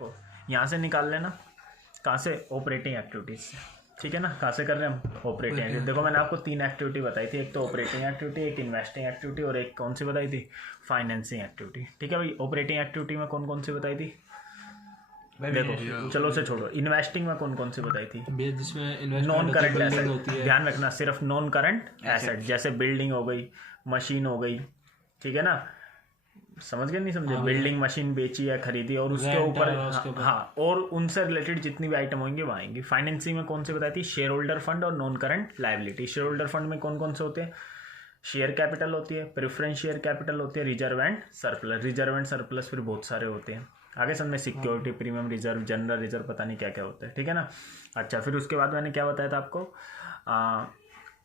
तो यहाँ से निकाल लेना, कहाँ से, ऑपरेटिंग एक्टिविटीज से, ठीक है ना। कहाँ से कर रहे हैं हम, ऑपरेटिंग एक्टिविटी। देखो मैंने आपको 3 एक्टिविटी बताई थी, एक तो ऑपरेटिंग एक्टिविटी, एक इन्वेस्टिंग एक्टिविटी और एक कौन सी बताई थी, फाइनेंसिंग एक्टिविटी। ठीक है भाई, ऑपरेटिंग एक्टिविटी में कौन कौन सी बताई थी, देखो चलो उसे छोड़ो। इन्वेस्टिंग में कौन कौन सी बताई थी, जिसमें नॉन करंट एसेट होती है, ध्यान रखना, सिर्फ नॉन करंट एसेट, जैसे बिल्डिंग हो गई, मशीन हो गई, ठीक है ना। समझ गए नहीं समझे, बिल्डिंग मशीन बेची या खरीदी और उसके ऊपर हाँ, और उनसे रिलेटेड जितनी भी आइटम होंगे वो आएंगी। फाइनेंसिंग में कौन से बताई थी, शेयर होल्डर फंड और non current liability. Share holder fund में कौन कौन से होते हैं, शेयर कैपिटल होती है, प्रेफरेंस शेयर कैपिटल होती है, reserve and surplus. Reserve and surplus फिर बहुत सारे होते हैं आगे सब में, security, premium reserve, general reserve, पता नहीं क्या क्या होता है, ठीक है ना। अच्छा, फिर उसके बाद मैंने क्या बताया था आपको,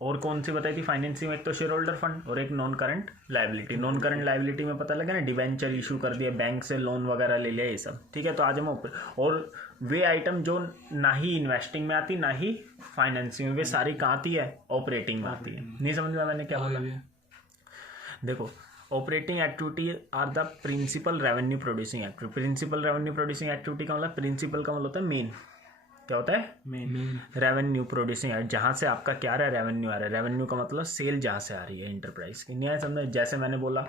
और कौन सी बताई थी फाइनेंसिंग में, एक तो शेयर होल्डर फंड और एक non current liability. Non current liability में पता लगा ना, डिवेंचर इशू कर दिया, बैंक से लोन वगैरह ले लिया, ये सब, ठीक है। तो आज हम और वे आइटम जो ना ही इन्वेस्टिंग में आती ना ही फाइनेंसिंग में, वे सारी कहाँ आती है, ऑपरेटिंग में आती है। नहीं समझ में मैंने क्या बोला, देखो operating activity are the principal revenue producing activity. Principal revenue producing activity का मतलब, प्रिंसिपल का मतलब होता है मेन, क्या होता है मेन, रेवेन्यू प्रोड्यूसिंग है, जहाँ से आपका क्या आ रहा है, रेवेन्यू आ रहा है। रेवेन्यू का मतलब सेल जहाँ से आ रही है इंटरप्राइज की, नहीं समझे। जैसे मैंने बोला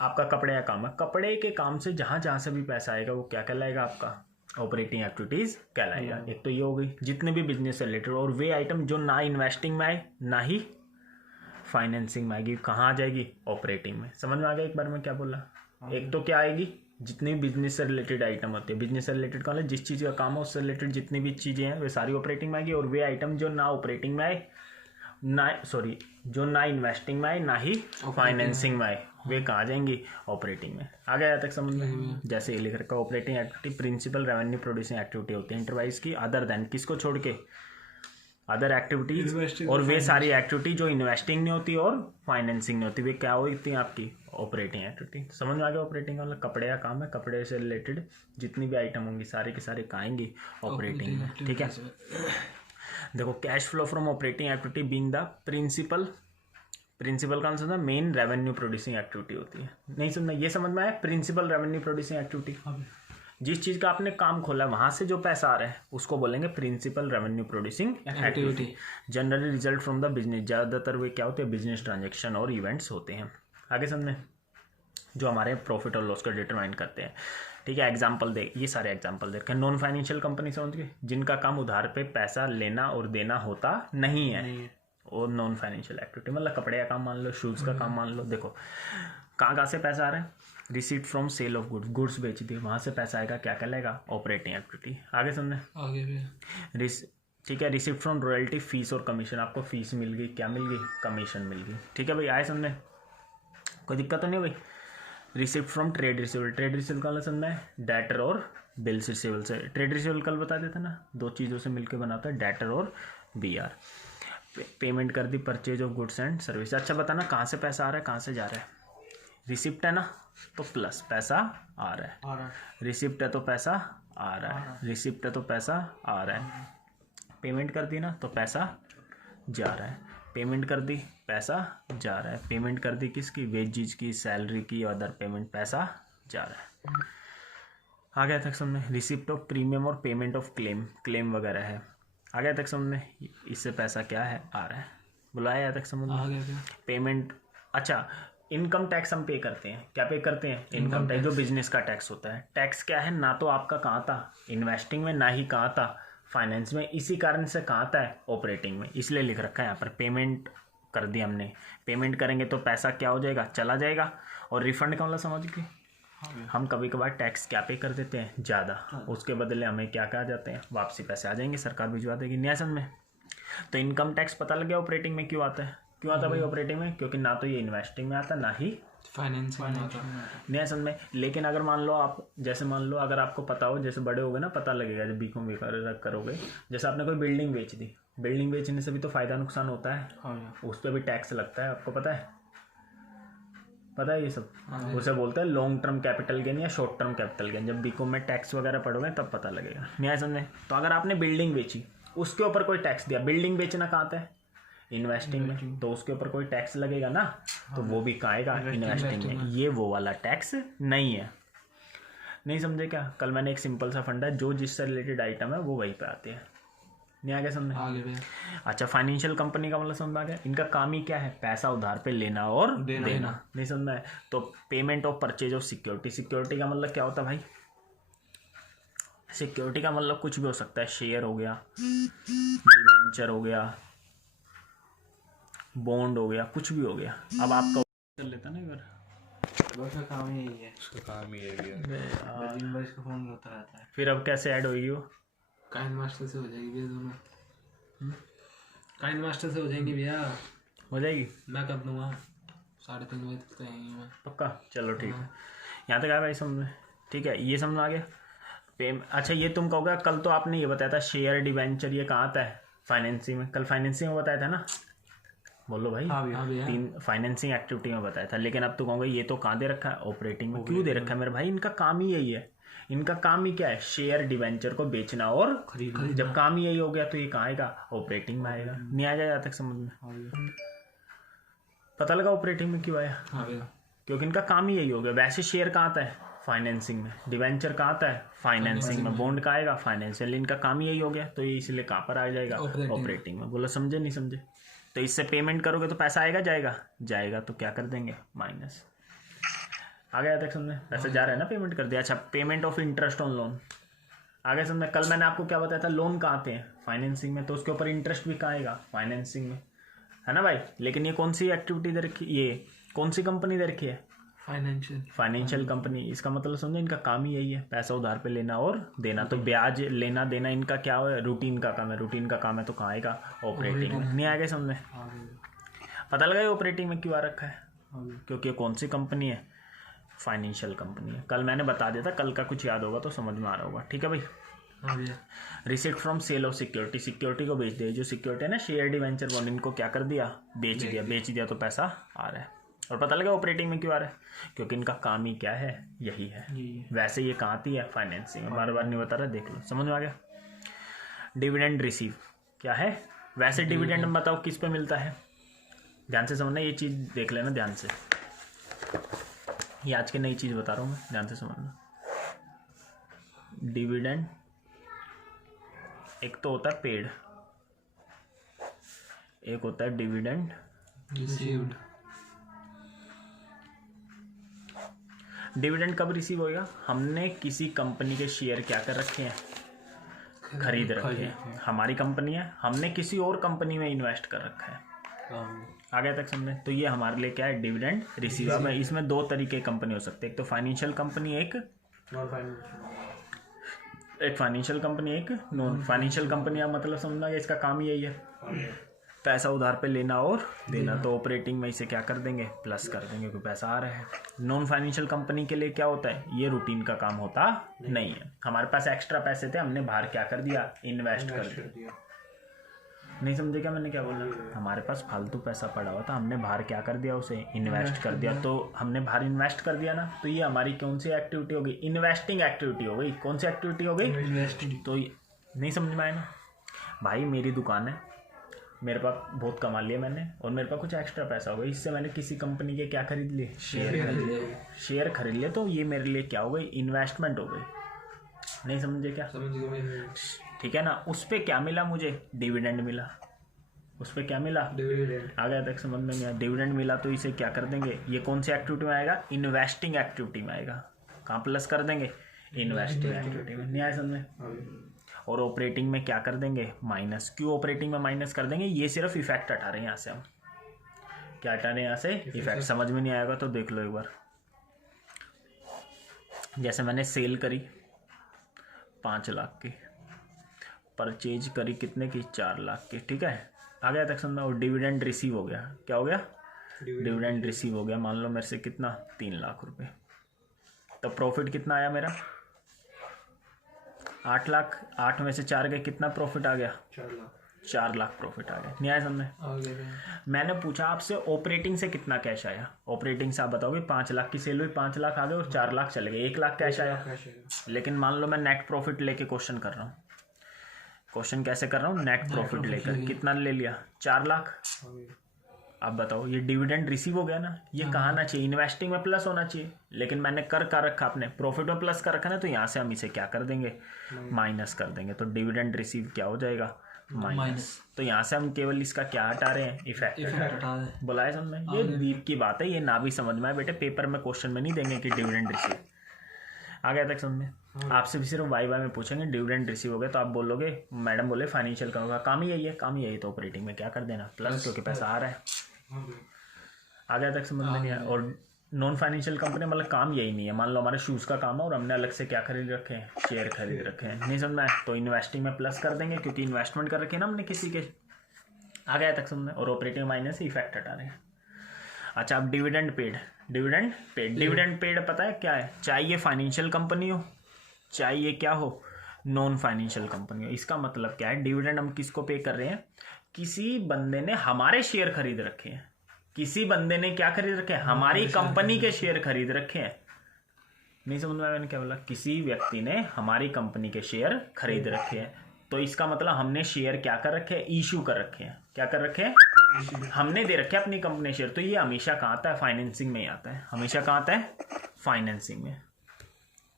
आपका कपड़े का काम है, कपड़े के काम से जहाँ जहाँ से भी पैसा आएगा वो क्या कहलाएगा, आपका ऑपरेटिंग एक्टिविटीज कहलाएगा। एक तो ये हो गई जितने भी बिजनेस से रिलेटेड, और वे आइटम जो ना इन्वेस्टिंग में आए ना ही फाइनेंसिंग में आएगी, कहाँ आ जाएगी, ऑपरेटिंग में। समझ में आ गया एक बार मैं क्या बोला। एक तो क्या आएगी, जितनी भी बिजनेस से रिलेटेड आइटम होती है, बिजनेस से रिलेटेड का मतलब जिस चीज़ का काम है उससे रिलेटेड जितनी भी चीज़ें हैं वे सारी ऑपरेटिंग में आएगी। और वे आइटम जो ना ऑपरेटिंग में आए ना, सॉरी, जो ना इन्वेस्टिंग में आए ना ही फाइनेंसिंग में आए, वे कहाँ जाएंगी, ऑपरेटिंग में। आ गया तक समझ में। जैसे ये लिख रखा, operating activity principal revenue producing activity होती है इंटरप्राइज की, अदर देन, किसको छोड़ के, अदर एक्टिविटीज। और वे सारी एक्टिविटी जो इन्वेस्टिंग नहीं होती और फाइनेंसिंग नहीं होती, वे क्या होती हैं, आपकी ऑपरेटिंग एक्टिविटी। समझ में आ गया ऑपरेटिंग का मतलब, कपड़े का काम है, कपड़े से रिलेटेड जितनी भी आइटम होंगी सारे के सारे कहाँ आएंगी, ऑपरेटिंग में, ठीक है। देखो cash flow from operating activity being the principal, principal का मतलब मेन रेवेन्यू प्रोड्यूसिंग एक्टिविटी होती है। नहीं समझना, ये समझ में आया, प्रिंसिपल रेवेन्यू प्रोड्यूसिंग एक्टिविटी। जिस चीज़ का आपने काम खोला वहाँ से जो पैसा आ रहा है उसको बोलेंगे principal revenue producing activity. Generally result from the business, ज़्यादातर वे क्या होते हैं, बिजनेस ट्रांजेक्शन और इवेंट्स होते हैं। आगे समझे, जो हमारे प्रॉफिट और लॉस को डिटरमाइन करते हैं, ठीक है। एग्जाम्पल दे, ये सारे एग्जाम्पल देख के, नॉन फाइनेंशियल कंपनी समझ गए, जिनका काम उधार पे पैसा लेना और देना होता नहीं है, और नॉन फाइनेंशियल एक्टिविटी मतलब कपड़े का काम मान लो, शूज़ का काम मान लो। देखो कहाँ कहाँ से पैसा आ रहा है, receipt from sale of goods, goods बेच दी वहाँ से पैसा आएगा, क्या कहलाएगा, ऑपरेटिंग एक्टिविटी। आगे समझे, आगे भी ठीक है। रिसीट फ्रॉम रॉयल्टी, फीस और कमीशन, आपको फीस मिल गई, क्या मिल गई, कमीशन मिल गई, ठीक है भाई। आए समझे, कोई दिक्कत तो नहीं भाई। Receipt from trade receivable, trade receivable का समझना है डेटर और बिल्स रिसीवेबल से। ट्रेड रिसीवेबल कल बता देते ना, दो चीज़ों से मिलकर बनाता है, डेटर और BR। पेमेंट कर दी, purchase of goods and service. अच्छा बताना कहाँ से पैसा आ रहा है, कहाँ से जा रहा है। रिसिप्ट है ना, तो प्लस पैसा आ रहा है, रिसिप्ट है तो पैसा आ रहा है, रिसिप्ट है तो पैसा आ रहा है। पेमेंट कर दी ना तो पैसा जा रहा है, पेमेंट कर दी पैसा जा रहा है, पेमेंट कर दी किसकी, वेजेज की, सैलरी की, अदर पेमेंट, पैसा जा रहा है। आ गया तक समझे। रिसिप्ट ऑफ प्रीमियम और पेमेंट ऑफ क्लेम, क्लेम वगैरह है। आ गया तक समझ में, इससे पैसा क्या है, आ रहा है। बुलाया तक समझ में। पेमेंट, अच्छा इनकम टैक्स हम पे करते हैं, क्या पे करते हैं, इनकम टैक्स, जो बिजनेस का टैक्स होता है। टैक्स क्या है, ना तो आपका कहाँ था, इन्वेस्टिंग में, ना ही कहाँ था, फाइनेंस में, इसी कारण से कहाँ आता है, ऑपरेटिंग में। इसलिए लिख रखा है यहाँ पर, पेमेंट कर दी हमने, पेमेंट करेंगे तो पैसा क्या हो जाएगा, चला जाएगा। और रिफंड का मतलब समझ गए, हम कभी कभार टैक्स क्या पे कर देते हैं, ज़्यादा, उसके बदले हमें क्या कहा जाते हैं, वापसी पैसे आ जाएंगे, सरकार भिजवा देगी। न्याय समझ में। तो इनकम टैक्स पता लग गया ऑपरेटिंग में क्यों आता है, क्यों आता है भाई ऑपरेटिंग में, क्योंकि ना तो ये इन्वेस्टिंग में आता ना ही फाइनेंसिंग में आता। नहीं समझ में। लेकिन अगर मान लो आप, जैसे मान लो अगर आपको पता हो, जैसे बड़े हो गए ना, पता लगेगा जब बीकॉम करोगे, जैसे आपने कोई बिल्डिंग बेच दी, बिल्डिंग बेचने से भी तो फायदा नुकसान होता है, उस पर भी टैक्स लगता है, आपको पता है, पता है ये सब। उसे बोलते हैं लॉन्ग टर्म कैपिटल गेन या शॉर्ट टर्म कैपिटल गेन। जब बीकॉम में टैक्स वगैरह पढ़ोगे तब पता लगेगा। न्याय समझे। तो अगर आपने बिल्डिंग बेची, उसके ऊपर कोई टैक्स दिया, बिल्डिंग बेचना कहाँ आता है, इन्वेस्टिंग में, तो उसके ऊपर कोई टैक्स लगेगा ना, तो वो भी कहाँ आएगा, इन्वेस्टिंग में। ये वो वाला टैक्स नहीं है। नहीं समझे क्या? कल मैंने एक सिंपल सा फंडा जो जिससे रिलेटेड आइटम है वो वहीं पे आते हैं। नहीं आ गया समझ? आगे भैया। अच्छा, फाइनेंशियल कंपनी का मतलब समझ आ गया? इनका काम ही क्या है? पैसा उधार पे लेना और देना। नहीं समझ में? तो payment of purchase of security. Security का मतलब क्या होता है भाई? सिक्योरिटी का मतलब कुछ भी हो सकता है। शेयर हो गया, डिबेंचर हो गया, बॉन्ड हो गया, कुछ भी हो गया। अब आपका कर लेता ना इधर, उसका काम ही यही है। उसका काम ही है भैया। दिन भर इसका फोन होता रहता है। फिर अब कैसे ऐड होगी वो? काइन मास्टर से हो जाएगी भैया दोनों। काइन मास्टर से हो जाएंगी भैया। हो जाएगी? मैं कर दूंगा 3:30 बजे तक तो यहीं मैं। पक्का? चलो ठीक है, यहाँ तक आया भाई समझ में? ठीक है, ये समझ में आ गया। अच्छा, ये तुम कहोगे कल तो आपने ये बताया था शेयर डिवेंचर, ये कहाँ आता है? फाइनेंसिंग में। कल फाइनेंसिंग में बताया था ना? बोलो भाई। हाँ भैया। 3 फाइनेंसिंग एक्टिविटी में बताया था, लेकिन अब तो कहोगे ये तो कहाँ दे रखा है? ऑपरेटिंग में। क्यों दे रखा है मेरे भाई? इनका काम ही यही है। इनका काम ही क्या है? शेयर डिवेंचर को बेचना और खरीदना। जब काम ही यही हो गया तो ये कहाँ आएगा? ऑपरेटिंग में आएगा। नहीं आ जाए तक समझ में? पता लगा ऑपरेटिंग में क्यों आया? क्योंकि इनका काम ही यही हो गया। वैसे शेयर कहाँ आता है? फाइनेंसिंग में। डिवेंचर कहाँ आता है? फाइनेंसिंग में। बॉन्ड का आएगा? फाइनेंशियल। इनका काम ही यही हो गया, तो ये इसलिए कहाँ पर आ जाएगा? ऑपरेटिंग में। बोला समझे नहीं समझे? तो इससे पेमेंट करोगे तो पैसा आएगा जाएगा? जाएगा, तो क्या कर देंगे? माइनस। आ गया तक समझे? पैसा जा रहा है ना, पेमेंट कर दिया। अच्छा, payment of interest on loan आ गया समझे? कल मैंने आपको क्या बताया था? लोन कहाँ आते हैं? फाइनेंसिंग में। तो उसके ऊपर इंटरेस्ट भी कहाँ आएगा? फाइनेंसिंग में, है ना भाई? लेकिन ये कौन सी एक्टिविटी दे रखी? ये कौन सी कंपनी दे रखी है? Financial company. इसका मतलब समझे, इनका काम ही यही है, पैसा उधार पे लेना और देना। तो ब्याज लेना देना इनका क्या है? रूटीन का काम है। रूटीन का काम है तो कहाँ आएगा? ऑपरेटिंग में। नहीं आएगा समझ में? पता लगा ऑपरेटिंग में क्यों आ रखा है? क्योंकि कौन सी कंपनी है? फाइनेंशियल कंपनी है। कल मैंने बता दिया था, कल का कुछ याद होगा तो समझ में आ रहा होगा। ठीक है भाई? Receipt from sale of security. Security को बेच दिया। जो सिक्योरिटी है ना, शेयर डिवेंचर बॉन्ड, इनको क्या कर दिया? बेच दिया। बेच दिया तो पैसा आ रहा है। और पता लगा ऑपरेटिंग में क्यों आ रहा है? क्योंकि इनका काम ही क्या है? यही है। वैसे ये कहाँ आती है? फाइनेंसिंग में। बार बार नहीं बता रहा, देख लो। समझ में आ गया? डिविडेंड रिसीव क्या है? वैसे डिविडेंड बताओ किस पे मिलता है? ध्यान से समझना, ये चीज़ देख लेना ध्यान से। ये आज की नई चीज़ बता रहा हूँ मैं, ध्यान से समझना। डिविडेंड एक तो होता है पेड, एक होता है डिविडेंड रिसीव्ड। डिविडेंड कब रिसीव होएगा? हमने किसी कंपनी के शेयर क्या कर रखे हैं? खरीद रखे हैं। हमारी कंपनी है, हमने किसी और कंपनी में इन्वेस्ट कर रखा है। आ गया तक समझे? तो ये हमारे लिए क्या है? Dividend receive. अब इसमें 2 तरीके की कंपनी हो सकती है। एक तो फाइनेंशियल कंपनी, एक फाइनेंशियल कंपनी, एक नॉन फाइनेंशियल कंपनी। आप मतलब समझना कि इसका काम ही यही है, पैसा उधार पे लेना और देना। तो ऑपरेटिंग में इसे क्या कर देंगे? प्लस कर देंगे, क्योंकि पैसा आ रहा है। नॉन फाइनेंशियल कंपनी के लिए क्या होता है? ये रूटीन का काम होता नहीं है। हमारे पास एक्स्ट्रा पैसे थे, हमने बाहर क्या कर दिया? इन्वेस्ट कर दिया। नहीं समझे क्या मैंने क्या बोला? हमारे पास फालतू पैसा पड़ा हुआ था, हमने बाहर क्या कर दिया? उसे इन्वेस्ट कर दिया। तो हमने बाहर इन्वेस्ट कर दिया ना, तो ये हमारी कौन सी एक्टिविटी हो गई? इन्वेस्टिंग एक्टिविटी हो गई। कौन सी एक्टिविटी हो गई? इन्वेस्टिंग। तो नहीं समझ में आया ना भाई? मेरी दुकान है, मेरे पास बहुत कमा लिया मैंने, और मेरे पास कुछ एक्स्ट्रा पैसा होगा, इससे मैंने किसी कंपनी के क्या खरीद लिए? शेयर खरीद लिए। शेयर खरीद लिए, तो ये मेरे लिए क्या हो गई? इन्वेस्टमेंट हो गई। नहीं समझे क्या? ठीक है ना? उस पे क्या मिला मुझे? डिविडेंड मिला। उस पे क्या मिला? डिविडेंड। आ गया तक समझ में गया? डिविडेंड मिला तो इसे क्या कर देंगे? ये कौन सी एक्टिविटी में आएगा? इन्वेस्टिंग एक्टिविटी में आएगा। कहाँ प्लस कर देंगे? इन्वेस्टिंग एक्टिविटी में। नहीं आया समझ में? और ऑपरेटिंग में क्या कर देंगे? माइनस। क्यों ऑपरेटिंग में माइनस कर देंगे? ये सिर्फ इफेक्ट हटा रहे हैं यहाँ से। हम क्या हटा रहे हैं यहाँ से? इफेक्ट। समझ में नहीं आएगा तो देख लो एक बार। जैसे मैंने सेल करी 5 लाख की, परचेज करी कितने की? 4 लाख की। ठीक है, आ गया तक समझ में? और डिविडेंड रिसीव हो गया। क्या हो गया? डिविडेंड रिसीव हो गया। मान लो मेरे से कितना? 3 लाख रुपए। तो प्रॉफिट कितना आया मेरा? 8 लाख। 8 में से 4 के कितना प्रॉफिट आ गया? 4 लाख प्रॉफिट आ गया। नहीं आया समझ में? मैंने पूछा आपसे ऑपरेटिंग से कितना कैश आया? ऑपरेटिंग से आप बताओगे 5 लाख की सेल हुई, 5 लाख आ गए और 4 लाख चले गए, 1 लाख कैश आया। लेकिन मान लो मैं नेट प्रॉफिट लेके क्वेश्चन कर रहा हूँ। क्वेश्चन कैसे कर रहा हूँ? नेट प्रॉफिट लेकर। कितना ले लिया? 4 लाख। अब बताओ, ये डिविडेंड रिसीव हो गया ना, ये कहाँ आना चाहिए, इन्वेस्टिंग में प्लस होना चाहिए, लेकिन मैंने कर रखा, आपने प्रॉफिट में प्लस कर रखा ना, तो यहाँ से हम इसे क्या कर देंगे, माइनस कर देंगे। तो डिविडेंड रिसीव क्या हो जाएगा, माइनस। तो यहाँ से हम केवल इसका क्या हटा रहे हैं, इफेक्ट हटा रहे हैं। बोला है समझ में, ये दीप की बात है, ये ना भी समझ में आए बेटे, पेपर में क्वेश्चन में नहीं देंगे कि डिविडेंड रिसीव। आ गया तक समझ में। आपसे भी सिर्फ वाई में पूछेंगे डिविडेंड रिसीव हो गया, तो आप बोलोगे मैडम बोले फाइनेंशियल का काम ही यही है, काम ही यही, तो ऑपरेटिंग में क्या कर देना, प्लस, क्योंकि पैसा आ रहा है। आ गया तक समझ में नहीं आया। और नॉन फाइनेंशियल कंपनी मतलब काम यही नहीं है, मान लो हमारे शूज़ का काम है और हमने अलग से क्या खरीद रखे हैं, शेयर खरीद रखे हैं, नहीं समझ में, तो इन्वेस्टिंग में प्लस कर देंगे क्योंकि इन्वेस्टमेंट कर रखे हैं ना हमने किसी के। आ गया तक समझ में। और ऑपरेटिंग माइनस इफेक्ट हटा रहे हैं। अच्छा, अब डिविडेंड पेड, डिविडेंड पेड पता है क्या है, चाहे ये फाइनेंशियल कंपनी हो, चाहे ये क्या हो, नॉन फाइनेंशियल कंपनी हो। इसका मतलब क्या है, डिविडेंड हम किसको पे कर रहे हैं, किसी बंदे ने हमारे शेयर खरीद रखे हैं, किसी बंदे ने क्या खरीद रखे हैं, हमारी कंपनी के शेयर खरीद रखे हैं। नहीं समझ में आया मैंने क्या बोला, किसी व्यक्ति ने हमारी कंपनी के शेयर खरीद रखे हैं, तो इसका मतलब हमने शेयर क्या कर रखे हैं, इशू कर रखे हैं। क्या कर रखे हैं, हमने दे रखे हैं अपनी कंपनी शेयर। तो ये हमेशा कहाँ आता है, फाइनेंसिंग में ही आता है, हमेशा कहाँ आता है, फाइनेंसिंग में।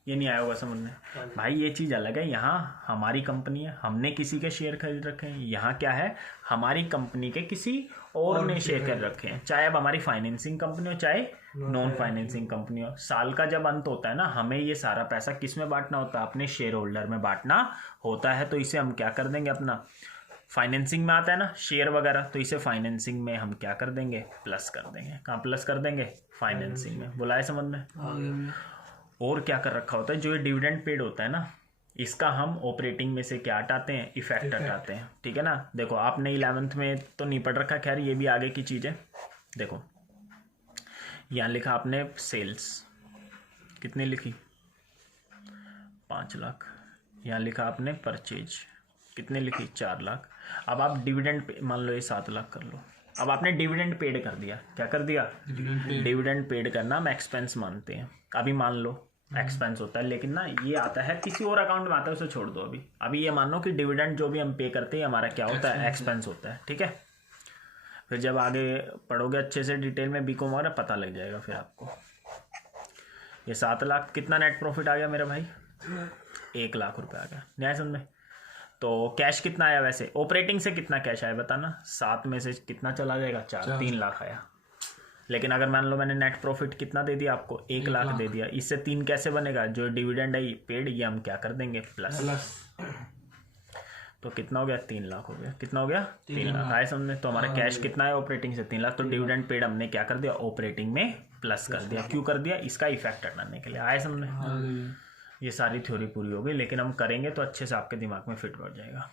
ये नहीं आया होगा समझ में भाई, ये चीज़ अलग है। यहाँ हमारी कंपनी है, हमने किसी के शेयर खरीद रखे हैं, यहाँ क्या है, हमारी कंपनी के किसी और ने शेयर कर रखे हैं। चाहे अब हमारी फाइनेंसिंग कंपनी हो, चाहे नॉन फाइनेंसिंग कंपनी हो, साल का जब अंत होता है ना, हमें ये सारा पैसा किस में बांटना होता है, अपने शेयर होल्डर में बांटना होता है। तो इसे हम क्या कर देंगे, अपना फाइनेंसिंग में आता है ना शेयर वगैरह, तो इसे फाइनेंसिंग में हम क्या कर देंगे, प्लस कर देंगे। कहाँ प्लस कर देंगे, फाइनेंसिंग में। बुलाए समझ में। और क्या कर रखा होता है, जो ये डिविडेंड पेड होता है ना, इसका हम ऑपरेटिंग में से क्या हटाते हैं, इफेक्ट हटाते हैं। ठीक है ना। देखो आपने 11th में तो नहीं पढ़ रखा, खैर ये भी आगे की चीज़ है। देखो यहाँ लिखा आपने सेल्स कितनी लिखी, 5 लाख। यहाँ लिखा आपने परचेज कितने लिखी, 4 लाख। अब आप डिविडेंड मान लो ये 7 लाख कर लो। अब आपने डिविडेंड पेड कर दिया, क्या कर दिया, डिविडेंड पेड करना हम एक्सपेंस मानते हैं। अभी मान लो एक्सपेंस होता है, लेकिन ना ये आता है किसी और अकाउंट में आता है, उसे छोड़ दो। अभी ये मान लो कि डिविडेंड जो भी हम पे करते हैं हमारा क्या होता है, एक्सपेंस होता है। ठीक है। फिर जब आगे पढ़ोगे अच्छे से डिटेल में बीकॉम वगैरह, पता लग जाएगा फिर आपको। ये 7 लाख कितना नेट प्रॉफिट आ गया मेरा भाई, 1 लाख रुपए आ गया। न्याय समझ। तो कैश कितना आया, वैसे ऑपरेटिंग से कितना कैश आया बताना, 7 में से कितना चला जाएगा, 4, 3 लाख आया। लेकिन अगर मान लो मैंने नेट प्रॉफिट कितना दे दिया आपको, 1 लाख दे दिया, इससे 3 कैसे बनेगा, जो डिविडेंड है पेड, ये हम क्या कर देंगे, प्लस। तो कितना हो गया, 3 लाख हो गया। कितना हो गया, 3 लाख आए समझ में। तो हमारा कैश कितना है ऑपरेटिंग से, 3 लाख। तो डिविडेंड पेड हमने क्या कर दिया, ऑपरेटिंग में प्लस कर दिया। क्यों कर दिया, इसका इफेक्ट हटाने के लिए। आए समझ में। ये सारी थ्योरी पूरी हो गई, लेकिन हम करेंगे तो अच्छे से आपके दिमाग में फिट बैठ जाएगा।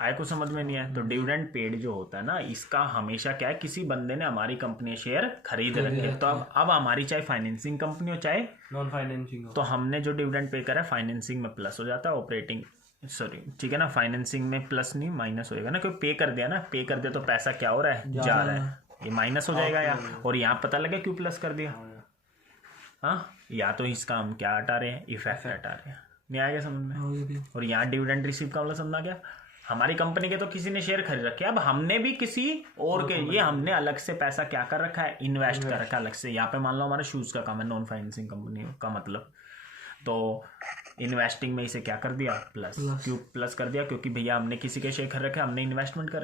आए कुछ समझ में नहीं आया। तो डिविडेंड पेड जो होता है ना, इसका हमेशा क्या है, किसी बंदे ने हमारी कंपनी शेयर खरीद रखे। तो अब हमारी चाहे फाइनेंसिंग कंपनी हो चाहे नॉन फाइनेंसिंग हो, तो हमने जो डिविडेंड पे करा है फाइनेंसिंग में प्लस हो जाता है, ऑपरेटिंग सॉरी ठीक है ना, फाइनेंसिंग में प्लस नहीं माइनस होएगा ना, क्योंकि पे कर दिया ना, पे कर दिया तो पैसा क्या हो रहा है, जा रहा है, ये माइनस हो जाएगा यार। और यहाँ पता लगे क्यों प्लस कर दिया। हाँ, या तो इसका हम क्या हटा रहे हैं, इफेक्ट हटा रहे हैं। नहीं आएगा समझ में। और यहाँ डिविडेंड रिसीव का मतलब समझा गया, हमारी कंपनी के तो किसी ने शेयर खरीद रखे, अब हमने भी किसी और के, ये हमने अलग से पैसा क्या कर रखा है, इन्वेस्ट कर रखा है अलग से। यहाँ पे मान लो हमारे शूज़ का काम है, नॉन फाइनेंसिंग कंपनी का मतलब, तो इन्वेस्टिंग में इसे क्या कर दिया, प्लस। क्यों प्लस कर दिया, क्योंकि भैया हमने किसी के शेयर खरीद रखे, हमने इन्वेस्टमेंट कर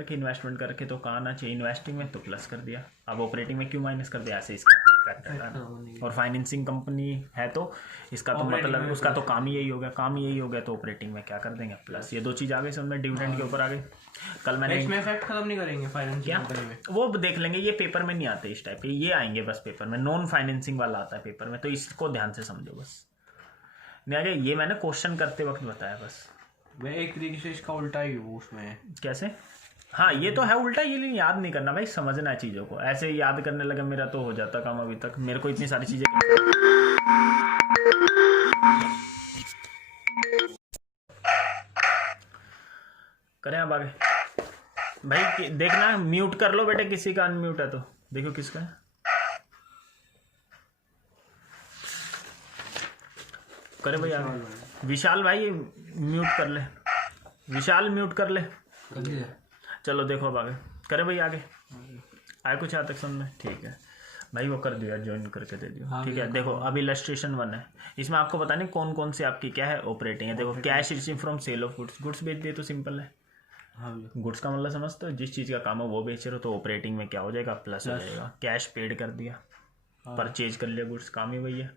रखे, तो कहाँ आना चाहिए, इन्वेस्टिंग में, तो प्लस कर दिया। अब ऑपरेटिंग में क्यों माइनस कर दिया, ऐसे इसका इफेक्ट हटाना। और फाइनेंसिंग कंपनी है तो इसका तो मतलब उसका तो काम ही यही हो गया, तो ऑपरेटिंग में क्या कर देंगे, प्लस। ये 2 चीज़ आ गई समझ में, डिविडेंड के ऊपर आ गई। कल मैंने इसमें इफेक्ट खत्म नहीं करेंगे फाइनेंसिंग कंपनी में, वो देख लेंगे, ये पेपर में नहीं आते इस टाइप के, ये आएंगे बस पेपर में, नॉन फाइनेंसिंग वाला आता है पेपर में, तो इसको ध्यान से समझो बस। नहीं आगे, ये मैंने क्वेश्चन करते वक्त बताया बस। मैं एक तरीके से इसका उल्टा ही हूँ उसमें। कैसे, हाँ ये तो है उल्टा, ये लिए याद नहीं करना भाई, समझना है चीज़ों को। ऐसे याद करने लगे मेरा तो हो जाता काम अभी तक, मेरे को इतनी सारी चीज़ें करें। अब आगे भाई देखना, म्यूट कर लो बेटे, किसी का अनम्यूट है तो देखो किसका है। करे भाई आगे, विशाल भाई म्यूट कर ले, विशाल म्यूट कर ले। चलो देखो अब आगे, करे भाई आगे, आए कुछ यहाँ तक समझ में? ठीक है भाई, वो कर दियो यार, ज्वाइन करके दे दियो। हाँ ठीक है, देखो अब इलस्ट्रेशन 1 है, इसमें आपको पता नहीं कौन कौन सी आपकी क्या है ऑपरेटिंग है। देखो cash receive from sale of goods, goods बेच दिए तो सिंपल है। हाँ गुड्स का मतलब समझते हो, जिस चीज़ का काम है वो बेच रहे हो तो ऑपरेटिंग में क्या हो जाएगा, प्लस हो जाएगा। कैश पेड कर दिया, परचेज कर लिया गुड्स, काम ही वही है।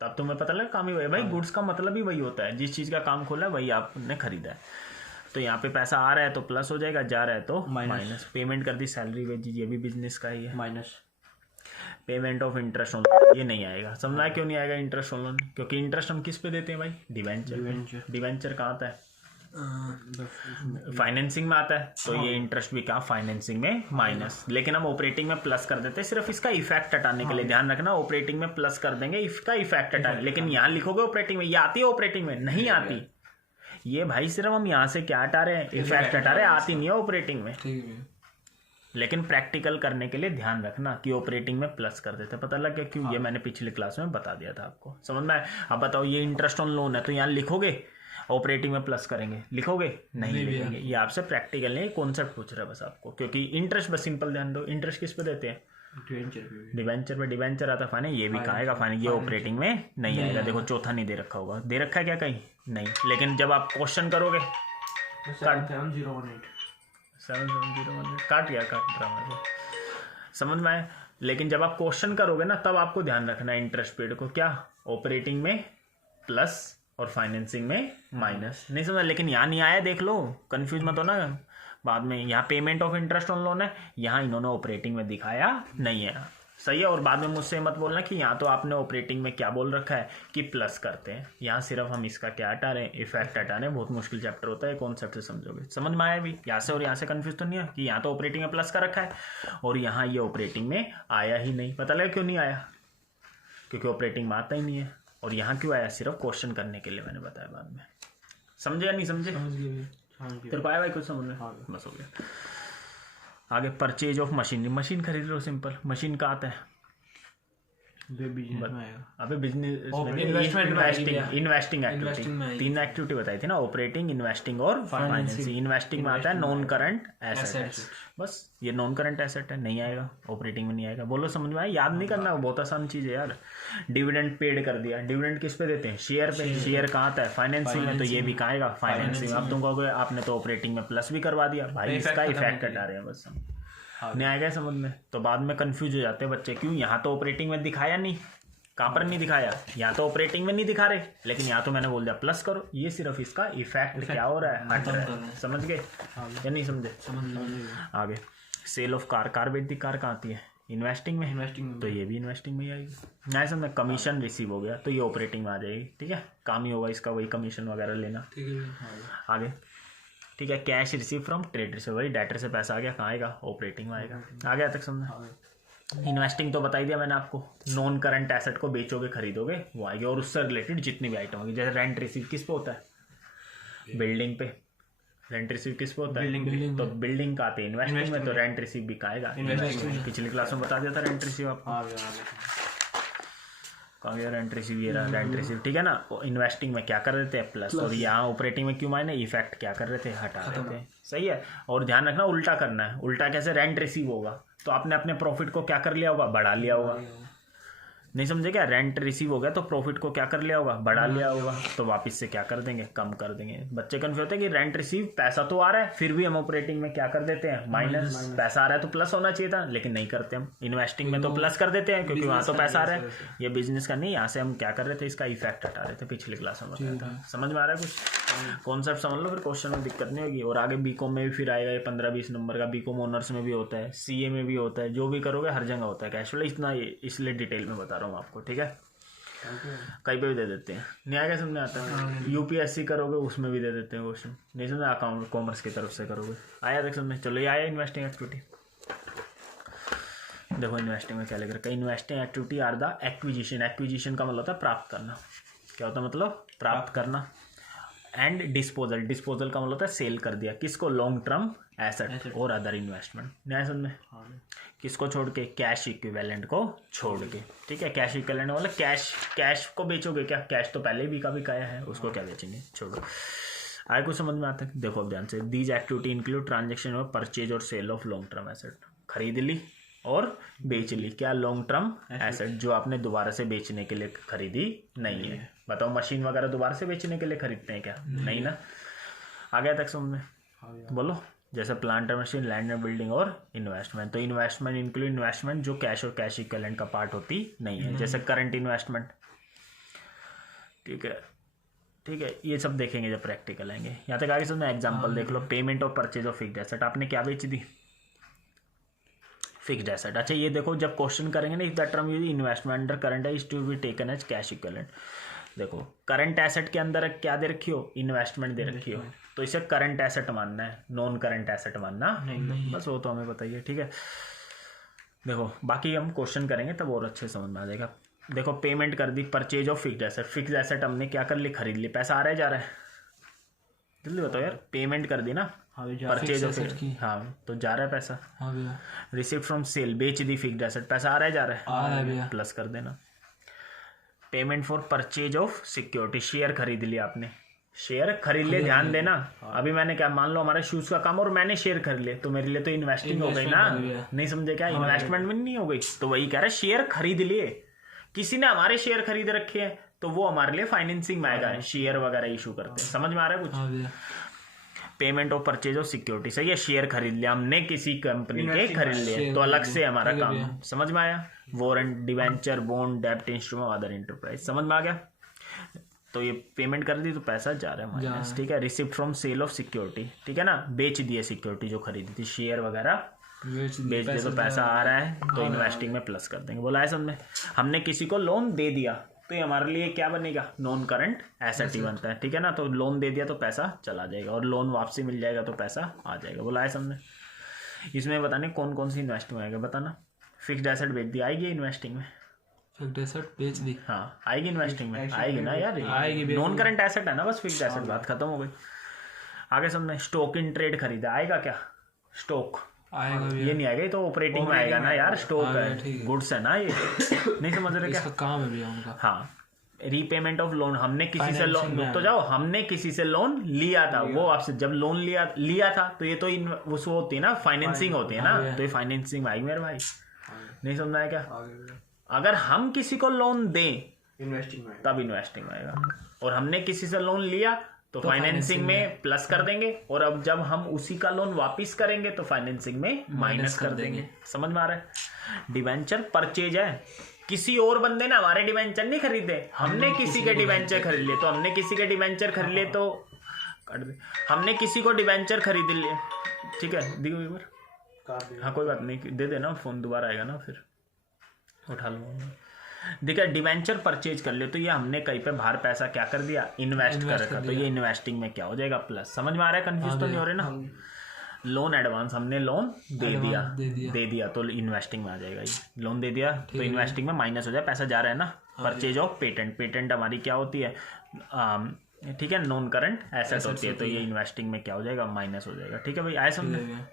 तब तुम्हें पता लगा काम ही वही है भाई। गुड्स का मतलब ही वही होता है, जिस चीज़ का काम खोला है वही आपने खरीदा है। तो यहाँ पे पैसा आ रहा है तो प्लस हो जाएगा, जा रहा है तो माइनस। पेमेंट कर दी सैलरी वेजेज, ये भी बिजनेस का ही है, minus. Payment of interest on loan, ये नहीं आएगा। समझना क्यों नहीं आएगा इंटरेस्ट ऑन लोन? क्योंकि इंटरेस्ट हम किस पे देते हैं भाई? डिवेंचर। डिवेंचर कहाँ आता है? फाइनेंसिंग में आता है, तो ये इंटरेस्ट भी क्या, फाइनेंसिंग में माइनस। लेकिन हम ऑपरेटिंग में प्लस कर देते हैं, सिर्फ इसका इफेक्ट हटाने के लिए। ध्यान रखना, ऑपरेटिंग में प्लस कर देंगे, इसका इफेक्ट हटाने। लेकिन यहाँ लिखोगे ऑपरेटिंग में, ये आती है ऑपरेटिंग में? नहीं आती। ये भाई सिर्फ हम यहाँ से क्या हटा रहे हैं, इफेक्ट हटा रहे हैं, आती नहीं है ऑपरेटिंग में। लेकिन प्रैक्टिकल करने के लिए ध्यान रखना कि ऑपरेटिंग में प्लस कर देते हैं। पता लग गया क्यों? ये मैंने पिछली क्लास में बता दिया था आपको, समझ में आया? अब बताओ, ये इंटरेस्ट ऑन लोन है तो यहाँ लिखोगे ऑपरेटिंग में प्लस करेंगे, लिखोगे? नहीं लिखेंगे। ये आपसे प्रैक्टिकल नहीं, कॉन्सेप्ट पूछ रहा है बस आपको। क्योंकि इंटरेस्ट बस सिंपल ध्यान दो, इंटरेस्ट किस पे देते हैं? डिवेंचर पे। डिवेंचर आता फाइने, ये भी कहेगा फाइने, ये ऑपरेटिंग में नहीं आएगा। देखो चौथा नहीं दे रखा होगा, दे रखा है क्या कहीं? नहीं। लेकिन जब आप क्वेश्चन करोगे, 77018 काट गया, काट रहा मैं, समझ में आया? लेकिन जब आप क्वेश्चन करोगे ना, तब आपको ध्यान रखना है इंटरेस्ट पेड को क्या, ऑपरेटिंग में प्लस और फाइनेंसिंग में माइनस। नहीं समझा? लेकिन यहाँ नहीं आया, देख लो, कंफ्यूज मत हो ना बाद में। यहाँ payment of interest on loan है, यहाँ इन्होंने ऑपरेटिंग में दिखाया नहीं है, सही है। और बाद में मुझसे मत बोलना कि यहाँ तो आपने ऑपरेटिंग में क्या बोल रखा है कि प्लस करते हैं। यहाँ सिर्फ हम इसका क्या हटा रहे हैं, इफेक्ट हटा रहे हैं। बहुत मुश्किल चैप्टर होता है, कॉन्सेप्ट से समझोगे। समझ में आया भी? यहाँ से और यहाँ से कंफ्यूज तो नहीं है कि यहाँ तो ऑपरेटिंग में प्लस का रखा है और यहाँ ये ऑपरेटिंग में आया ही नहीं। पता लगा क्यों नहीं आया? क्योंकि ऑपरेटिंग में आता ही नहीं है। और यहाँ क्यों आया? सिर्फ क्वेश्चन करने के लिए, मैंने बताया बाद में। समझे या नहीं समझे? तेरे को आया भाई कुछ समझ में? बस हो गया। आगे परचेज ऑफ मशीनरी, मशीन खरीद लो, सिंपल। मशीन का आता है अबे बिजनेस, इन्वेस्टिंग एक्टिविटी। 3 एक्टिविटी बताई थी ना, ऑपरेटिंग, इन्वेस्टिंग और फाइनेंसिंग। इन्वेस्टिंग में आता है नॉन करंट एसेट, बस ये नॉन करंट एसेट है, नहीं आएगा ऑपरेटिंग में, नहीं आएगा। बोलो समझ में आया? याद नहीं करना, बहुत आसान चीज है यार। डिविडेंड पेड कर दिया, डिविडेंड किस पे देते हैं? शेयर पे। शेयर कहाँ आता है? फाइनेंसिंग में, तो ये भी कहाँ आएगा? फाइनेंसिंग। अब तुम कहोगे आपने तो ऑपरेटिंग में प्लस भी करवा दिया, भाई इसका इफेक्ट हटा रहे हैं बस हम। नहीं आएगा समझ में? तो बाद में कंफ्यूज हो जाते हैं बच्चे, क्यों? यहाँ तो ऑपरेटिंग में दिखाया नहीं, कहाँ पर नहीं दिखाया? यहाँ तो ऑपरेटिंग में नहीं दिखा रहे, लेकिन यहाँ तो मैंने बोल दिया प्लस करो। ये सिर्फ इसका इफेक्ट क्या हो रहा है, हट रहा है। समझ गए या नहीं समझे? आगे सेल ऑफ कार, कार बेच दी, कार कहाँ आती है? इन्वेस्टिंग में, तो ये भी इन्वेस्टिंग में ही आएगी। नहीं समझ? कमीशन रिसीव हो गया तो ये ऑपरेटिंग में आ जाएगी। ठीक है, काम ही होगा इसका, वही कमीशन वगैरह लेना। आगे ठीक है, कैश रिसीव फ्रॉम ट्रेडर से, वही डेटर से पैसा आ गया, कहाँ आएगा? ऑपरेटिंग में आएगा। आगे तक समझना? इन्वेस्टिंग तो बता ही दिया मैंने आपको, नॉन करंट एसेट को बेचोगे खरीदोगे वो आएगी, और उससे रिलेटेड जितनी भी आइटम होगी। जैसे रेंट रिसीव किस पे होता है? बिल्डिंग पे। रेंट रिसीव किस पे होता है? तो बिल्डिंग का आते हैं इन्वेस्टिंग में, तो रेंट रिसीव भी का आएगा? पिछली क्लास में बता दिया था रेंट रिसीव आपको। रेंट रिसीव, ये रहा रेंट रिसीव, ठीक है ना। इन्वेस्टिंग में क्या कर रहे थे? प्लस। और यहाँ ऑपरेटिंग में क्यों मायने? इफेक्ट क्या कर रहे थे? हटा रहे थे, सही है। और ध्यान रखना उल्टा करना है। उल्टा कैसे? रेंट रिसीव होगा तो आपने अपने प्रॉफिट को क्या कर लिया होगा? बढ़ा लिया होगा। नहीं समझे क्या? रेंट रिसीव हो गया तो प्रॉफिट को क्या कर लिया होगा? बढ़ा लिया होगा। तो वापस से क्या कर देंगे? कम कर देंगे। बच्चे कंफ्यूज होते हैं कि रेंट रिसीव पैसा तो आ रहा है, फिर भी हम ऑपरेटिंग में क्या कर देते हैं? माइनस। पैसा आ रहा है तो प्लस होना चाहिए था, लेकिन नहीं करते हम। इन्वेस्टिंग में तो प्लस कर देते हैं क्योंकि वहां तो पैसा आ रहा है। ये बिजनेस का नहीं, यहाँ से हम क्या कर रहे थे? इसका इफेक्ट हटा रहे थे। पिछली क्लास में बताया था। समझ में आ रहा है कुछ? कॉन्सेप्ट समझ लो, फिर क्वेश्चन में दिक्कत नहीं होगी। और आगे बीकॉम में भी फिर आएगा ये 15-20 नंबर का। बीकॉम ऑनर्स में भी होता है, सीए में भी होता है, जो भी करोगे हर जगह होता है कैश फ्लो। इतना इसलिए डिटेल में बता रहा हूँ आपको, ठीक है। कहीं पे भी दे देते हैं, नहीं आएगा समझ में आता है। यूपीएससी करोगे उसमें भी दे देते हैं क्वेश्चन, नहीं समझ? अकाउंट कॉमर्स की तरफ से करोगे, आया देख समझ। चलो ये आया इन्वेस्टिंग एक्टिविटी। देखो इन्वेस्टिंग में क्या लिख रखा है? Investing activity are the acquisition. Acquisition का मतलब होता है प्राप्त करना। क्या होता है मतलब? प्राप्त करना। एंड डिस्पोजल, डिस्पोजल का मतलब होता है सेल कर दिया। किसको? लॉन्ग टर्म एसेट और अदर इन्वेस्टमेंट। न्याय समझ में? किसको छोड़ के? कैश इक्विवेलेंट को छोड़ के, ठीक है। कैश इक्विवेलेंट मतलब कैश को बेचोगे क्या? कैश तो पहले भी बिकाया है, उसको क्या बेचेंगे? छोड़ो। आगे कुछ समझ में आता है? देखो अब ध्यान से। दीज एक्टिविटी इंक्लूड ट्रांजेक्शन और परचेज और sale of long term asset. खरीद ली और बेच ली, क्या लॉन्ग टर्म एसेट, जो आपने दोबारा से बेचने के लिए खरीदी नहीं है। बताओ मशीन वगैरह दोबारा से बेचने के लिए खरीदते हैं क्या? नहीं ना। आ गया तक समझ में? बोलो। जैसे प्लांट और मशीन, लैंड एंड बिल्डिंग और इन्वेस्टमेंट। तो इन्वेस्टमेंट इंक्लूड इन्वेस्टमेंट जो कैश और कैश इक्विवेलेंट का पार्ट होती नहीं है, जैसे करंट इन्वेस्टमेंट। ठीक है, ठीक है, ये सब देखेंगे जब प्रैक्टिकल आएंगे। यहाँ तक आगे समझ में? एग्जांपल देख लो। पेमेंट और परचेज ऑफ फिक्स्ड एसेट, आपने क्या बेच दी? Fixed asset. अच्छा ये देखो, जब क्वेश्चन करेंगे ना, if the term use investment under current is to be taken as cash equivalent. देखो करंट एसेट के अंदर क्या दे रखी हो? इन्वेस्टमेंट दे रखी हो, तो इसे करंट एसेट मानना है, नॉन करंट एसेट मानना नहीं। बस वो तो हमें बताइए। ठीक है, देखो बाकी हम क्वेश्चन करेंगे तब और अच्छे समझ में आ जाएगा। देखो पेमेंट कर दी, purchase of fixed asset. Fixed asset हमने क्या कर ली? खरीद ली। पैसा आ रहा है जा रहा है? जल्दी बताओ यार। पेमेंट कर दी ना, परचेज ऑफ फिक्स्ड, हाँ तो जा रहा है पैसा। रिसीव्ड फ्रॉम सेल, बेच दी फिक्स्ड एसेट, पैसा आ रहा है जा रहा है? प्लस कर देना। Payment for purchase of security, share खरीद लिया आपने, शेयर खरीद ले। ध्यान देना, अभी मैंने क्या, मान लो हमारा शूज का काम और मैंने शेयर खरीद लिए, तो मेरे लिए तो इन्वेस्टिंग हो गई ना। नहीं समझे क्या? इन्वेस्टमेंट में नहीं हो गई, तो वही कह रहा है शेयर खरीद लिए। किसी ने हमारे शेयर खरीद रखे हैं तो वो हमारे लिए फाइनेंसिंग में आएगा, शेयर वगैरह इशू करते हैं। समझ में आ रहा है कुछ? Payment of purchase of security, सही है, शेयर खरीद लिया हमने किसी कंपनी के, खरीद लिए तो अलग से हमारा काम। समझ में आया? वारंट, डिवेंचर, बॉन्ड, डेब्ट इंस्ट्रूमेंट, अदर एंटरप्राइज। समझ में आ गया? तो ये पेमेंट कर दी तो पैसा जा रहा है माइनस। ठीक है, receipt from sale of security, ठीक है ना, बेच दिए सिक्योरिटी जो खरीदी थी, शेयर वगैरह बेच दिए तो पैसा आ रहा है, तो इन्वेस्टिंग में प्लस कर देंगे। बोला है समझ में? हमने किसी को लोन दे दिया तो ये हमारे लिए क्या बनेगा? नॉन करंट एसेट ही बनता है। ठीक है ना, तो लोन दे दिया तो पैसा चला जाएगा, और लोन वापसी मिल जाएगा तो पैसा आ जाएगा। बोला है समझ में? इसमें बताने कौन कौन सी इन्वेस्टिंग आएगा, बताना। फिक्स्ड एसेट बेच दी, आएगी इन्वेस्टिंग में? फिक्स्ड एसेट बेच दी, हाँ आएगी इन्वेस्टिंग में, आएगी ना यार, आएगी। नॉन करंट एसेट है ना, बस फिक्स्ड एसेट, बात खत्म हो गई। आगे समझे? स्टॉक इन ट्रेड खरीदा, आएगा क्या? स्टॉक आएगा भी, ये नहीं आएगा, ये तो ऑपरेटिंग में आएगा ना यार, स्टॉक है, गुड्स है ना ये। नहीं समझ रहे क्या? काम है भैया उनका। हाँ, रीपेमेंट ऑफ लोन, हमने किसी से लोन, तो जाओ, हमने किसी से लोन लिया था, वो आपसे जब लोन लिया था तो ये तो वो होती है ना, फाइनेंसिंग होती है ना, तो ये फाइनेंसिंग में आएगी मेरे भाई। नहीं समझना है क्या? अगर हम किसी को लोन दें तब इन्वेस्टिंग में आएगा, और हमने किसी से लोन लिया तो फाइनेंसिंग में प्लस कर देंगे, और अब जब हम उसी का लोन वापस करेंगे तो फाइनेंसिंग में माइनस कर देंगे। समझ में आ रहा है? डिवेंचर परचेज है, किसी और बंदे ने हमारे डिवेंचर नहीं खरीदे, हमने किसी के डिवेंचर खरीद लिए, तो हमने किसी के डिवेंचर खरीद लिए तो हमने किसी को डिवेंचर खरीद लिए। ठीक है, दिखो एक बार। हाँ कोई बात नहीं, दे देना, फोन दोबारा आएगा ना, फिर उठा लूंगा। देखिए डिवेंचर परचेज कर ले, तो ये हमने कहीं पे बाहर पैसा क्या कर दिया? इन्वेस्ट कर रखा, तो ये इन्वेस्टिंग में क्या हो जाएगा? प्लस। समझ में आ रहा है? कंफ्यूज तो नहीं हो रहे ना? लोन एडवांस, हमने लोन दे दिया तो इन्वेस्टिंग में आ जाएगा। ये लोन दे दिया तो इन्वेस्टिंग में माइनस हो जाए, पैसा जा रहा है ना। परचेज ऑफ पेटेंट, पेटेंट हमारी क्या होती है? ठीक है, नॉन करंट एसेट होती है, तो ये इन्वेस्टिंग में क्या हो जाएगा? माइनस हो जाएगा। ठीक है भाई, आए समझ में?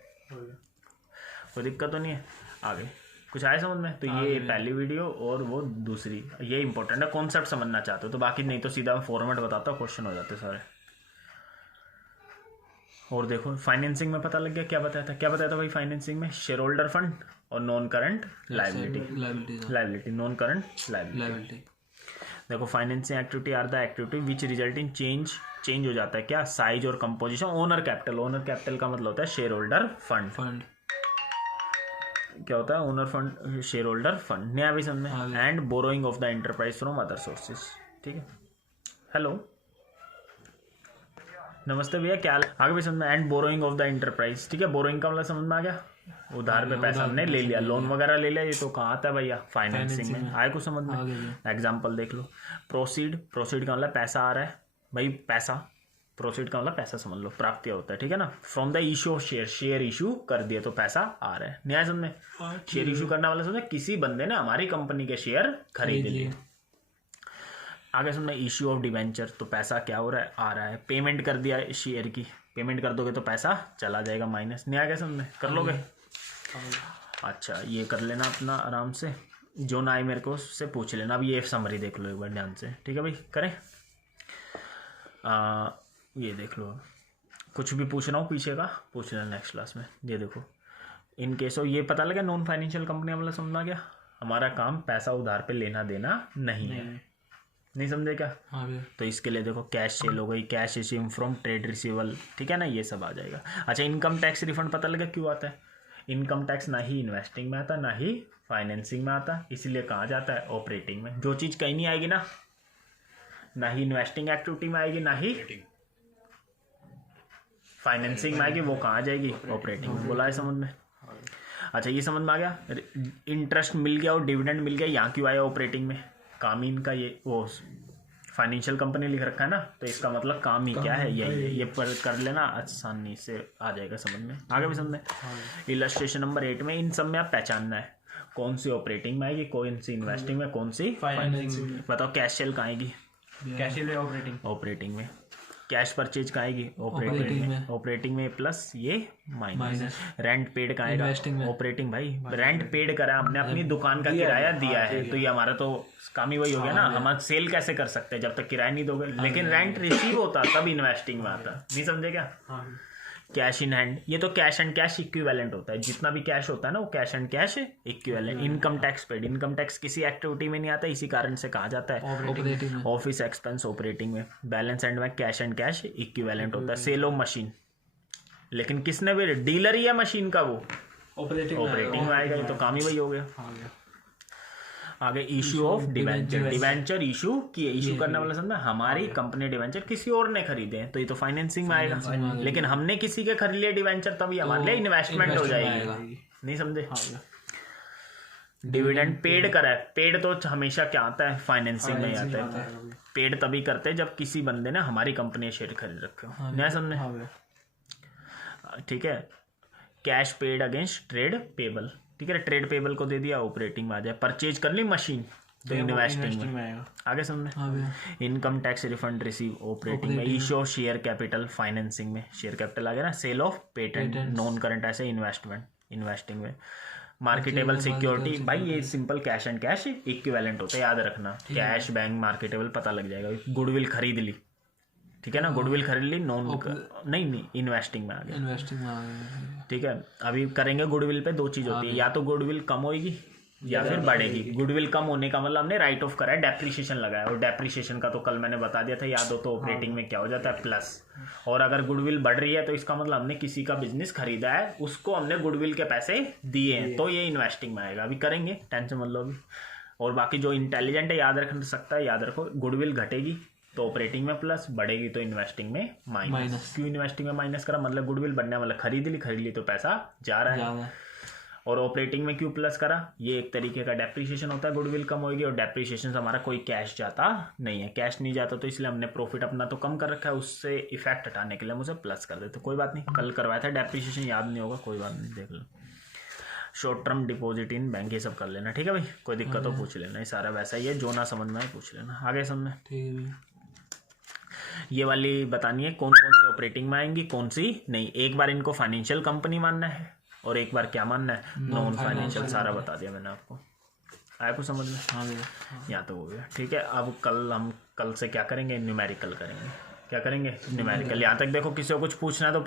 कोई दिक्कत तो नहीं है? आगे कुछ आए समझ में? तो ये पहली वीडियो और वो दूसरी, ये इंपॉर्टेंट है, कॉन्सेप्ट समझना चाहते हो तो, बाकी नहीं तो सीधा फॉर्मेट बताता हूँ, क्वेश्चन हो जाते सारे। और देखो फाइनेंसिंग में पता लग गया क्या बताया था भाई? फाइनेंसिंग में शेयर होल्डर फंड और non current liability, non current liability. देखो financing activity are the activity which result in change हो जाता है क्या? साइज और कंपोजिशन। ओनर कैपिटल का मतलब होता है शेयर होल्डर फंड। क्या होता है? Owner fund, share holder fund. नया भी समझ में? And borrowing of the enterprise from other sources. ठीक है, हेलो नमस्ते भैया, क्या आगे भी समझ में? And borrowing of the enterprise. ठीक है, बोरोइंग का मतलब समझ में आ गया? उधार पे पैसा हमने ले लिया, लोन वगैरह ले लिया, ये तो कहाँ आता है भैया? फाइनेंसिंग में। आए कुछ समझ में? एग्जाम्पल देख लो। प्रोसीड का मतलब पैसा आ रहा है भाई, पैसा। प्रोसीड का मतलब पैसा समझ लो, प्राप्ति होता है। ठीक है ना? From the issue of share issue कर दिया तो पैसा आ रहा है। न्याय समझ में? शेयर इशू करने वाला समझे, किसी बंदे ने हमारी कंपनी के शेयर खरीद लिए। आगे समझ में? इशू ऑफ डिवेंचर, तो पैसा क्या हो रहा है? आ रहा है। पेमेंट कर दिया शेयर की, पेमेंट कर दोगे तो पैसा चला जाएगा माइनस। नहीं आ गया समझ में? कर लोगे? अच्छा ये कर लेना अपना आराम से, जो ना आए मेरे को उससे पूछ लेना। अब ये समरी देख लो एक बार ध्यान से। ठीक है भाई, करें? ये देख लो, कुछ भी पूछना हो पीछे का पूछ लेना नेक्स्ट क्लास में। ये देखो इन केस ऑफ, ये पता लगा नॉन फाइनेंशियल कंपनी वाला समझ आ गया, हमारा काम पैसा उधार पे लेना देना नहीं है, नहीं समझे क्या? हाँ भैया। तो इसके लिए देखो कैश सेल हो गई, कैश इश्यूइंग फ्रॉम ट्रेड रिसीवल, ठीक है ना, ये सब आ जाएगा। अच्छा, इनकम टैक्स रिफंड पता लगा क्यों आता है? इनकम टैक्स ना ही इन्वेस्टिंग में आता, ना ही फाइनेंसिंग में आता, इसलिए कहाँ जाता है? ऑपरेटिंग में। जो चीज़ कहीं नहीं आएगी ना ही इन्वेस्टिंग एक्टिविटी में आएगी, ना ही फाइनेंसिंग में आएगी, वो कहाँ जाएगी? ऑपरेटिंग में। बोला है समझ में? अच्छा, ये समझ में आ गया। इंटरेस्ट मिल गया और डिविडेंड मिल गया, यहाँ क्यों आया? ऑपरेटिंग में। काम ही इनका ये वो फाइनेंशियल कंपनी लिख रखा है ना, तो इसका मतलब काम ही क्या है? यही है। ये पर कर लेना, आसानी से आ जाएगा समझ में। आगे भी समझ में। इलस्ट्रेशन नंबर 8 में इन सब में आप पहचानना है कौन सी ऑपरेटिंग में आएगी, कौन सी इन्वेस्टिंग में, कौन सी फाइनेंसिंग में। बताओ, कैश सेल कहाँ आएगी? कैश सेल ऑपरेटिंग में। कैश परचेज कहाँ आएगी? ऑपरेटिंग में। ऑपरेटिंग में प्लस ये माइनस। रेंट पेड कहाँ आएगा? ऑपरेटिंग। भाई रेंट पेड करा हमने, अपनी दुकान का किराया दिया है, तो ये हमारा तो काम ही वही हो गया ना। हम सेल कैसे कर सकते हैं जब तक किराया नहीं दोगे? लेकिन रेंट रिसीव होता तब इन्वेस्टिंग में आता, नहीं समझे क्या? कैश इन हैंड, ये तो कैश एंड कैश इक्विवेलेंट होता है, जितना भी कैश होता है ना वो cash and cash equivalent. Income tax paid, income tax किसी एक्टिविटी में नहीं आता, इसी कारण से कहा जाता है ऑफिस एक्सपेंस ऑपरेटिंग में। बैलेंस एंड में कैश एंड कैश इक्विवेलेंट होता है। सेल ऑफ मशीन, लेकिन किसने भी डीलर ही है मशीन का, वो ऑपरेटिंग में आएगा, तो काम ही वही हो गया। आगे issue of debenture, debenture issue किए, इशू करने वाला समझा, हमारी कंपनी डिवेंचर किसी और ने खरीदे हैं, तो ये तो फाइनेंसिंग में आएगा। लेकिन हमने किसी के खरीद लिए डिवेंचर, तभी हमारे लिए इन्वेस्टमेंट हो जाएगी, नहीं समझे? डिविडेंड पेड करा है, पेड तो हमेशा क्या आता है? फाइनेंसिंग में आता है। पेड तभी करते हैं जब किसी बंदे ने हमारी कंपनी शेयर खरीद रखे हो, नहीं समझे? ठीक है। Cash paid against trade payable, ठीक है, ट्रेड पेबल को दे दिया, ऑपरेटिंग में आ जाए। परचेज कर ली मशीन, तो इन्वेस्टिंग में। आगे समझे? Income tax refund receive operating में। Issue of share capital financing में, शेयर कैपिटल आ गया ना। Sale of patent non current asset investing में। मार्केटेबल सिक्योरिटी, भाई ये simple cash and cash equivalent होता है, याद रखना। कैश बैंक मार्केटेबल पता लग जाएगा। गुडविल खरीद ली, ठीक है ना, गुडविल खरीद ली, नॉन नहीं इन्वेस्टिंग में आ गया, ठीक है। अभी करेंगे गुडविल पे, दो चीज होती है, या तो गुडविल कम होगी या फिर बढ़ेगी। गुडविल कम होने का मतलब हमने राइट ऑफ करा है, डेप्रिसिएशन लगाया, और डेप्रिसिएशन का तो कल मैंने बता दिया था, याद हो तो। ऑपरेटिंग में क्या हो जाता है? प्लस। और अगर गुडविल बढ़ रही है तो इसका मतलब हमने किसी का बिजनेस खरीदा है, उसको हमने गुडविल के पैसे दिए हैं, तो ये इन्वेस्टिंग में आएगा। अभी करेंगे, टेंशन मत लो अभी। और बाकी जो इंटेलिजेंट है याद रख सकता है, याद रखो, गुडविल घटेगी तो ऑपरेटिंग में प्लस, बढ़ेगी तो इन्वेस्टिंग में माइनस। क्यों इन्वेस्टिंग में माइनस करा? मतलब गुडविल बढ़ने वाला, खरीद ली तो पैसा जा रहा है। और ऑपरेटिंग में क्यों प्लस करा? ये एक तरीके का डेप्रिसिएशन होता है, गुडविल कम होगी, और डेप्रिसिएशन से हमारा कोई कैश जाता नहीं है, कैश नहीं जाता, तो इसलिए हमने प्रॉफिट अपना तो कम कर रखा है, उससे इफेक्ट हटाने के लिए मुझे प्लस कर देते। कोई बात नहीं, कल करवाया था डेप्रिसिएशन, याद नहीं होगा, कोई बात नहीं, देख लो। Short term deposit in bank, ये सब कर लेना, ठीक है भाई। कोई दिक्कत हो पूछ लेना, ये सारा वैसा ही है, जो ना समझ में आए पूछ लेना। आगे समझ, ठीक है। ये वाली बतानी है कौन कौन सी ऑपरेटिंग में आएंगी, कौन सी नहीं। एक बार इनको फाइनेंशियल कंपनी मानना है, और एक बार क्या मानना है? Non financial. सारा बता दिया मैंने आपको, आया कुछ समझ में? हाँ यहाँ तो हो गया, ठीक है। अब कल से क्या करेंगे? न्यूमेरिकल करेंगे। क्या करेंगे? न्यूमेरिकल। यहाँ तक देखो, किसी को कुछ पूछना है तो